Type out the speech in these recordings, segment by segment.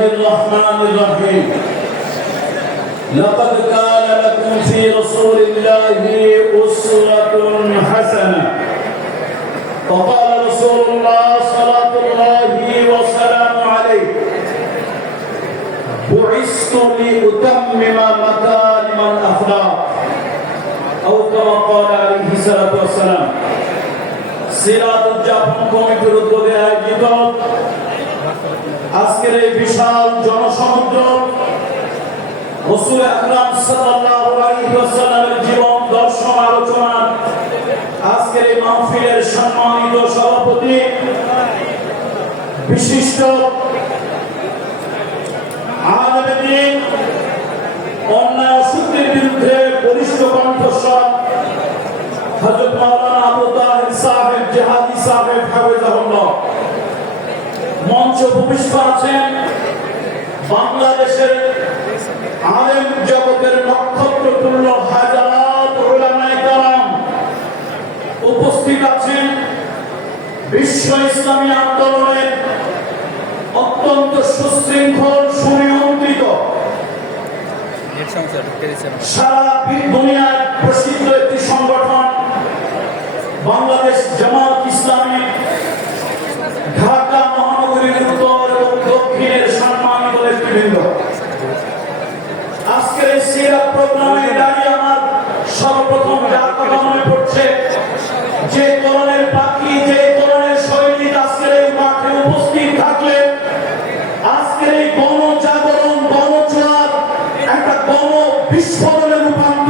الرحمن الرحيم لقد كان لكم في رسول الله أسوة حسنة وقال رسول الله صلاة الله وسلامه عليه بعثت لأتمم مكارم الأخلاق أو كما قال عليه الصلاة والسلام সিরাত উদযাপন কমিটির উদ্যোগে আয়োজিত আজকের এই বিশাল জনসমুদ্র রসুল আকরাম সাল্লাল্লাহু আলাইহি ওয়াসাল্লামের জীবন, দর্শন, আলোচনা, আজকের এই মাহফিলের সম্মানিত সভাপতি, বিশিষ্ট আলমদিন, অন্যায় অসুখের বিরুদ্ধে বলিষ্ঠ কণ্ঠস্বর, হযরত মাওলানা আবু সাহেব সাহেব হাফেজাহুল্লাহ মঞ্চ ভূমিষ্ঠ আছেন বাংলাদেশের আলেম জগতের নক্ষত্র তুল্য হাজার ওলামায়ে উপস্থিত আছেন বিশ্ব ইসলামী আন্দোলনের অত্যন্ত সুশৃঙ্খল, সুনিয়ন্ত্রিত সারা দুনিয়ার প্রসিদ্ধ একটি সংগঠন, বাংলাদেশ জামাত ইসলামী। আজকের এই গণজাগরণ গণচাপ একটা গণ বিস্ফোরণে রূপান্তরিত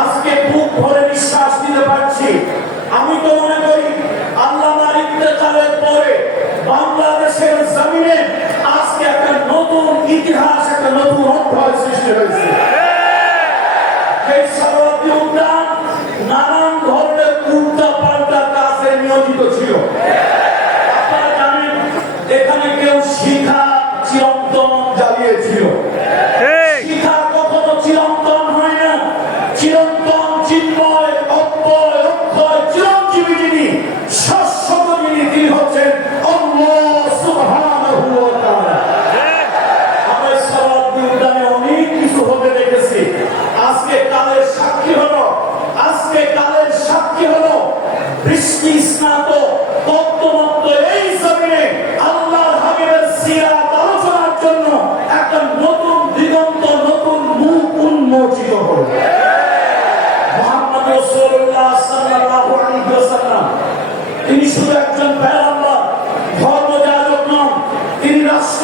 আজকে ভরে পারছি। আমি তো মনে করি আজকে একটা নতুন ইতিহাস, একটা নতুন অধ্যায় সৃষ্টি হয়েছে। ছিল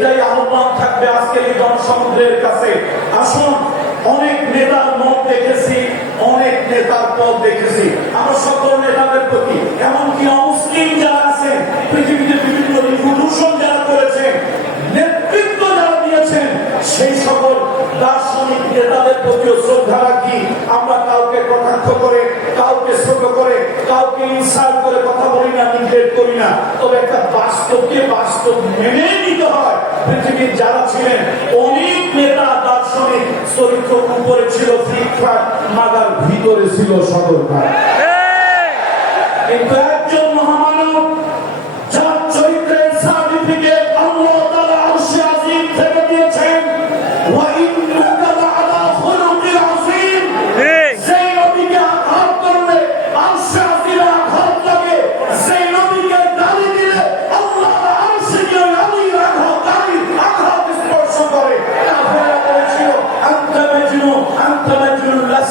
এটাই আহ্বান থাকবে আজকের এই জনসমুদ্রের কাছে। আসুন, অনেক নেতার মত দেখেছি, অনেক নেতার পথ দেখেছি। আমরা সকল নেতাদের প্রতি, এমনকি অমুসলিম যারা আছেন, পৃথিবীতে বিভিন্ন রিভলিউশন যারা করেছেন, নেতৃত্ব যারা দিয়েছেন, সেই সকল দার্শনিক নেতাদের প্রতিও শ্রদ্ধা রাখি আমরা কাউকে কথা কটাক্ষ করে কাউকে ছোট করে কাউকে ইনসাল্ট করে কথা বলি না নির্দেশ করি না। তবে একটা বাস্তবকে বাস্তব মেনে নিতে হয়। পৃথিবীর যারা ছিলেন অনেক নেতা দার্শনিক চরিত্র উপরে ছিল ফ্লিপকার্ট মাদার ভিতরে ছিল সদর কিন্তু একজন মহামানব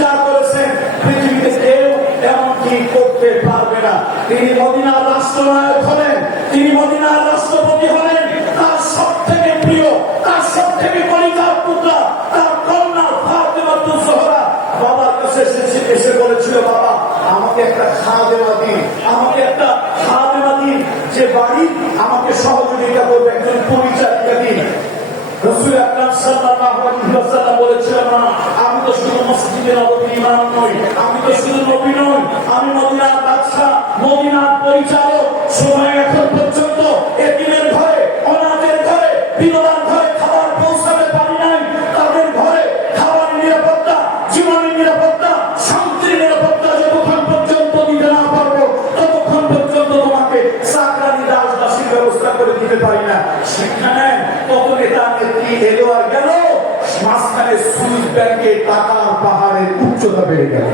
যা করেছেন পৃথিবীতে কেউ এমনকি করতে পারবে না। তিনি মদিনার রাষ্ট্রনায়ক হলেন, তিনি মদিনার রাষ্ট্রপতি হলেন, তার সব থেকে প্রিয় সব থেকে এসে বলেছিল, বাবা, আমাকে একটা খাওয়া দিন মদিনার পরিচালক সময় এখন পর্যন্ত এতিমের ঘরে, অনাথের ঘরে ঘরে খাবার পৌঁছাতে পারি নাই। তাদের ঘরে খাবারের নিরাপত্তা, জীবনের নিরাপত্তা, শান্তির নিরাপত্তা যতক্ষণ পর্যন্ত দিতে না পারব, ততক্ষণ পর্যন্ত তোমাকে চাকরানি দাসদাসীর ব্যবস্থা করে দিতে পারি না। সেখানে কত নেতা নেত্রী এলো আর গেল, মাঝখানে সুইস ব্যাংকে টাকার পাহাড়ের উচ্চতা বেড়ে গেল।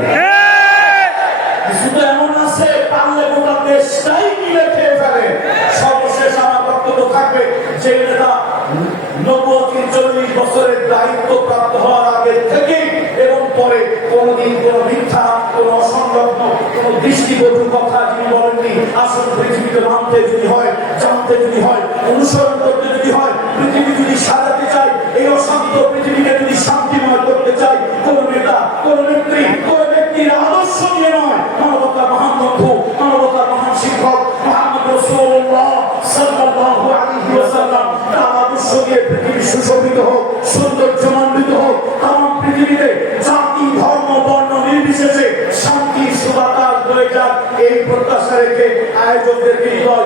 মানতে যদি হয়, জানতে যদি হয়, অনুসরণ করতে যদি হয়, পৃথিবী যদি সাজাতে চাই এই অশান্ত পৃথিবীকে যদি শান্তিময় করতে চাই কোন নেতা, কোন নেত্রী, কোন ব্যক্তির আদর্শ নিয়ে নয়। মানবতার মহান বন্ধু, মানবতার মহান শিক্ষক, মোহাম্মদ তার আদর্শ দিয়ে পৃথিবী সুশোভিত হোক সৌন্দর্যমণ্ডিত